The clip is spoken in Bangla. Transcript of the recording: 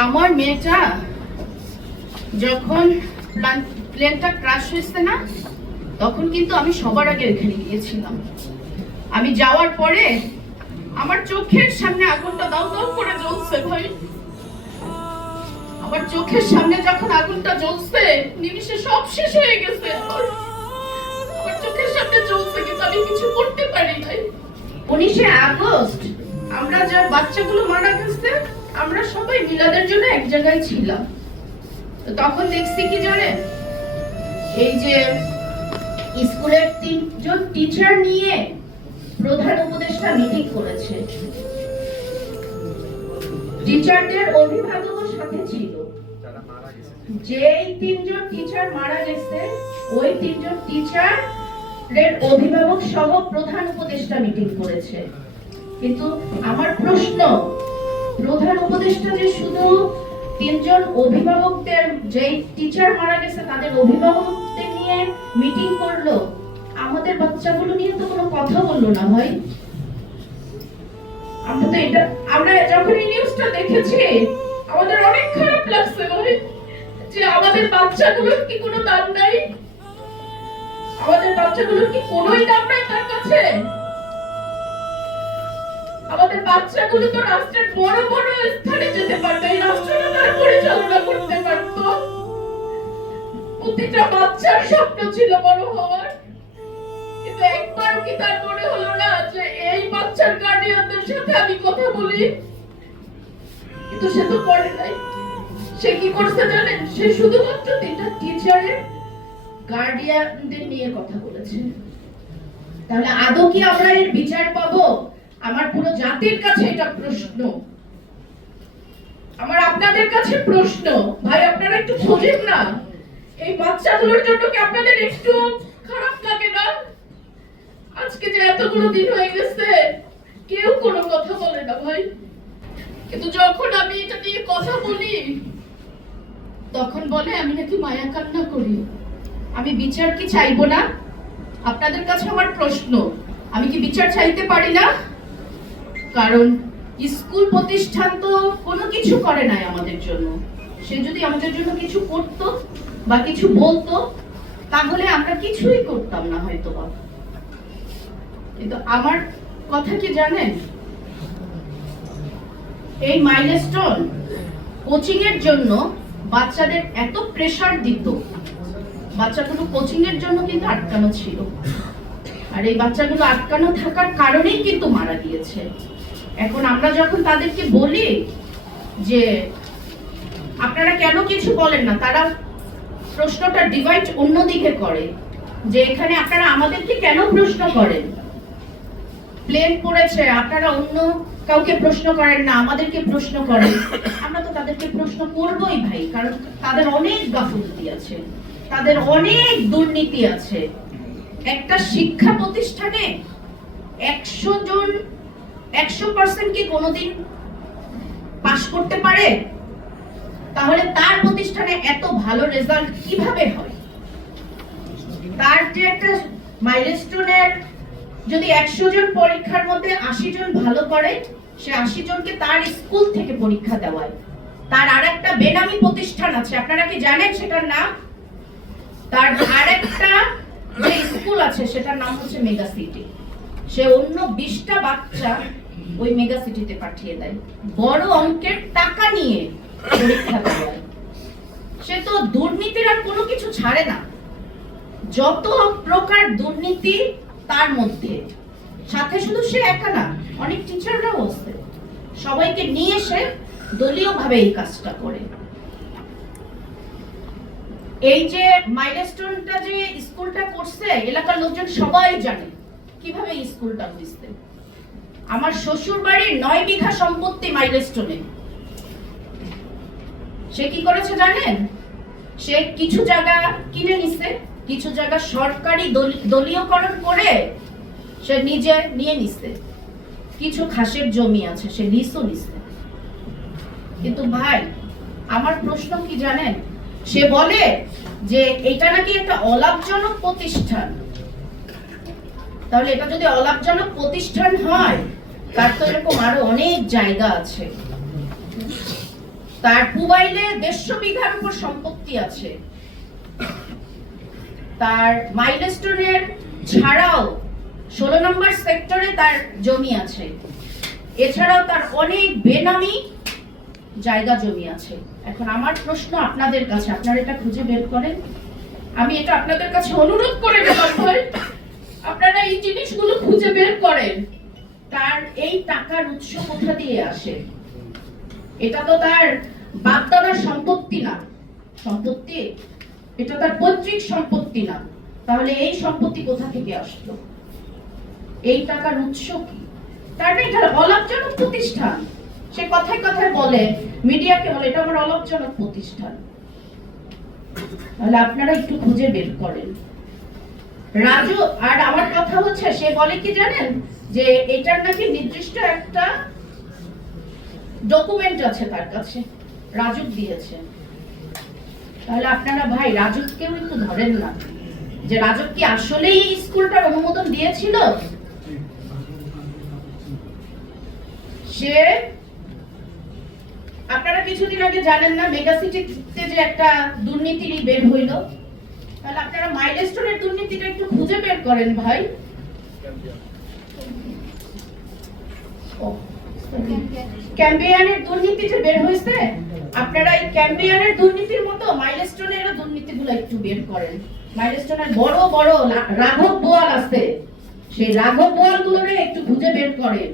আমার মেয়েটা যখন প্লান- প্লেনটা ক্রাশ হয়েছে না, তখন কিন্তু আমি সবার আগে এখানে গিয়েছিলাম। আমি যাওয়ার পরে আমার চোখের সামনে আগুনটা দাও দাও করে জ্বলছে ভাই। আমার চোখের সামনে যখন আগুনটা জ্বলছে, নিমিষে সব শেষ হয়ে গেছে। আমার চোখের সামনে জ্বলছে কিন্তু আমি কিছু করতে পারি নাই। উনিশে আগস্ট আমরা যে বাচ্চাগুলো মারা গেছে আমরা সবাই মিলাদের জন্য এক জায়গায় ছিলাম। তো তখন দেখছি কি জানেন? এই যে স্কুলের তিনজন টিচার নিয়ে প্রধান উপদেষ্টা মিটিং করেছে। টিচারদের অভিভাবকও সাথে ছিল। যেই তিনজন টিচার মারা গেছে, ওই তিনজন টিচার এর অভিভাবক সহ প্রধান উপদেষ্টা মিটিং করেছে। কিন্তু আমার প্রশ্ন প্রধান উপদেষ্টা যে শুধু তিনজন অভিভাবকদের যে টিচার মারা গেছে, তাদের অভিভাবকদের নিয়ে মিটিং করল, আমাদের বাচ্চাগুলো নিয়ে তো কোনো কথা বলল না ভাই। আমরা তো এটা, আমরা যখন এই নিউজটা দেখেছি, আমাদের অনেক খারাপ লাগছে ভাই, যে আমাদের বাচ্চাগুলোর কি কোনো দাম নাই? আমাদের বাচ্চাগুলোর কি কোনোই দাম নাই তার কাছে? আমাদের বাচ্চাগুলো তো রাষ্ট্রের বড় বড় স্থানে যেতে পারবে এই রাষ্ট্রটা তারা পরিচালনা করতে পারত। প্রতিটা বাচ্চার স্বপ্ন ছিল বড় হওয়ার। কিন্তু একবারও কি তার মনে হলো না যে এই বাচ্চার গার্ডিয়ানদের সাথে আমি কথা বলি? কিন্তু সে তো করে নাই। সে কি করছে জানেন? সে শুধুমাত্র তিনটা টিচারের গার্ডিয়ানদের নিয়ে কথা বলেছে। তাহলে আদৌ কি আমরা এর বিচার পাবো? আমার পুরো জাতির কাছে এটা প্রশ্ন। আমার আপনাদের কাছে প্রশ্ন। ভাই, আপনারা একটু খোঁজেন না। এই বাচ্চাগুলোর জন্য কি আপনাদের একটু খারাপ লাগে না? আজকে যে এতগুলো দিন হয়ে গেছে, কেউ কোনো কথা বলে না ভাই। কিন্তু যখন আমি এটা নিয়ে কথা বলি, তখন বলে, আমি নাকি মায়া কান্না করি। আমি বিচার কি চাইব না? আপনাদের কাছে আমার প্রশ্ন। আমি কি বিচার চাইতে পারি না? কারণ স্কুল প্রতিষ্ঠান তো কোনো কিছু করে নাই আমাদের জন্য। সে যদি আমাদের জন্য কিছু করতো বা কিছু বলতো, তাহলে আমরা কিছুই করতাম না হয়তো বা কিন্তু আমার কথা কি জানেন? এই মাইলস্টোন কোচিং এর জন্য বাচ্চাদের এত প্রেসার দিত। বাচ্চাগুলো কোচিং এর জন্য কিন্তু আটকানো ছিল। আর এই বাচ্চাগুলো আটকানো থাকার কারণেই কিন্তু মারা গিয়েছে। এখন আমরা যখন তাদেরকে বলি যে আপনারা কেন কিছু বলেন না, তারা প্রশ্নটা ডিভাইড অন্যদিকে করে যে এখানে আপনারা আমাদেরকে কেন প্রশ্ন করেন? প্লেন পড়েছে আপনারা অন্য কাউকে প্রশ্ন করেন না, আমাদেরকে প্রশ্ন করেন। আমরা তো তাদেরকে প্রশ্ন করবই ভাই, কারণ তাদের অনেক গাফিলতি আছে, তাদের অনেক দুর্নীতি আছে। একটা শিক্ষা প্রতিষ্ঠানে একশো জন একশো পার্সেন্ট কি কোনোদিন পাশ করতে পারে? তাহলে তার প্রতিষ্ঠানে এত ভালো রেজাল্ট কীভাবে হয়? তার যে একটা মাইলস্টোনের যদি একশো জন পরীক্ষার মধ্যে আশি জন ভালো করে, সে আশি জনকে তার স্কুল থেকে পরীক্ষা দেওয়ায়। তার আর একটা বেনামি প্রতিষ্ঠান আছে, আপনারা কি জানেন সেটার নাম? তার আরেকটা যে স্কুল আছে, সেটার নাম হচ্ছে মেগা সিটি সে অন্য বিশটা বাচ্চা ওই মেগা সিটিতে পাঠিয়ে দেয়। বড় অঙ্কের টাকা নিয়ে পরীক্ষা দেওয়ায় সে তো দুর্নীতির আর কোনো কিছু ছাড়ে না। যত প্রকার দুর্নীতি তার মধ্যে। সাথে শুধু সে একা না, অনেক টিচাররাও আছে। সবাইকে নিয়ে এসে দলীয় ভাবে এই কাজটা করে। এই যে মাইলস্টোনটা যে স্কুলটা করছে, এলাকার লোকজন সবাই জানে। কীভাবে স্কুলটা হয়েছে? আমার শ্বশুর বাড়ির নয় বিঘা সম্পত্তি মাইলস্টোনে। সে কি করেছে জানেন? সে কিছু জায়গা কিনে নিছে, কিছু জায়গা সরকারি দলীয়করণ করে সে নিজে নিয়ে নিছে। কিছু খাসের জমি আছে, সে লিসও নিছে। কিন্তু ভাই, আমার প্রশ্ন কি জানেন? সে বলে যে এটা নাকি একটা অলাভজনক প্রতিষ্ঠান। তাহলে এটা যদি অলাভজনক প্রতিষ্ঠান হয় তার তো এরকম আরও অনেক জায়গা আছে। তার পুবাইলে দেড়শো বিঘার উপর সম্পত্তি আছে। তার মাইলস্টোনের ছাড়াও ষোলো নম্বর সেক্টরে তার জমি আছে। এছাড়াও তার অনেক বেনামি জায়গা জমি আছে। এখন আমার প্রশ্ন আপনাদের কাছে, আপনারা এটা খুঁজে বের করেন। আমি এটা আপনাদের কাছে অনুরোধ করে ভাই আপনারা এই জিনিসগুলো খুঁজে বের করেন। তার এই টাকার উৎস কোথা দিয়ে আসে? এটা তো তার বাপদাদার সম্পত্তি না। সম্পত্তি? এটা তার পৈতৃক সম্পত্তি না। তাহলে এই সম্পত্তি কোথা থেকে আসলো? এই টাকার উৎস কি? তার না এটা অলাভজনক প্রতিষ্ঠান। সে কথায় কথায় বলে, মিডিয়াকে বলে, এটা আমার অলাভজনক প্রতিষ্ঠান। তাহলে আপনারা একটু খুঁজে বের করেন। রাজু, আর আমার কথা হচ্ছে, সে বলে কি জানেন? যে এটার নাকি নির্দিষ্ট একটা ডকুমেন্ট আছে তার কাছে। রাজুক দিয়েছে। তাহলে আপনারা ভাই, রাজুককেও একটু ধরেন না। যে রাজুক কি আসলেই এই স্কুলটার অনুমোদন দিয়েছিল? সে আপনারা কিছুদিন আগে জানেন না, মেগা সিটিতে যে একটা দুর্নীতি বের হইল। তাহলে আপনারা মাইলস্টোনের দুর্নীতিটা একটু খুঁজে বের করেন ভাই। ক্যাম্বিয়ানের দুর্নীতি বের হয়েছে? আপনারা এই ক্যাম্বিয়ানের দুর্নীতির মতো মাইলস্টোনেরও দুর্নীতিগুলো একটু বের করেন। মাইলস্টোনের বড় বড় রাঘব বোয়াল আছে। সেই রাঘব বোয়াল গুলোরে একটু খুঁজে বের করেন।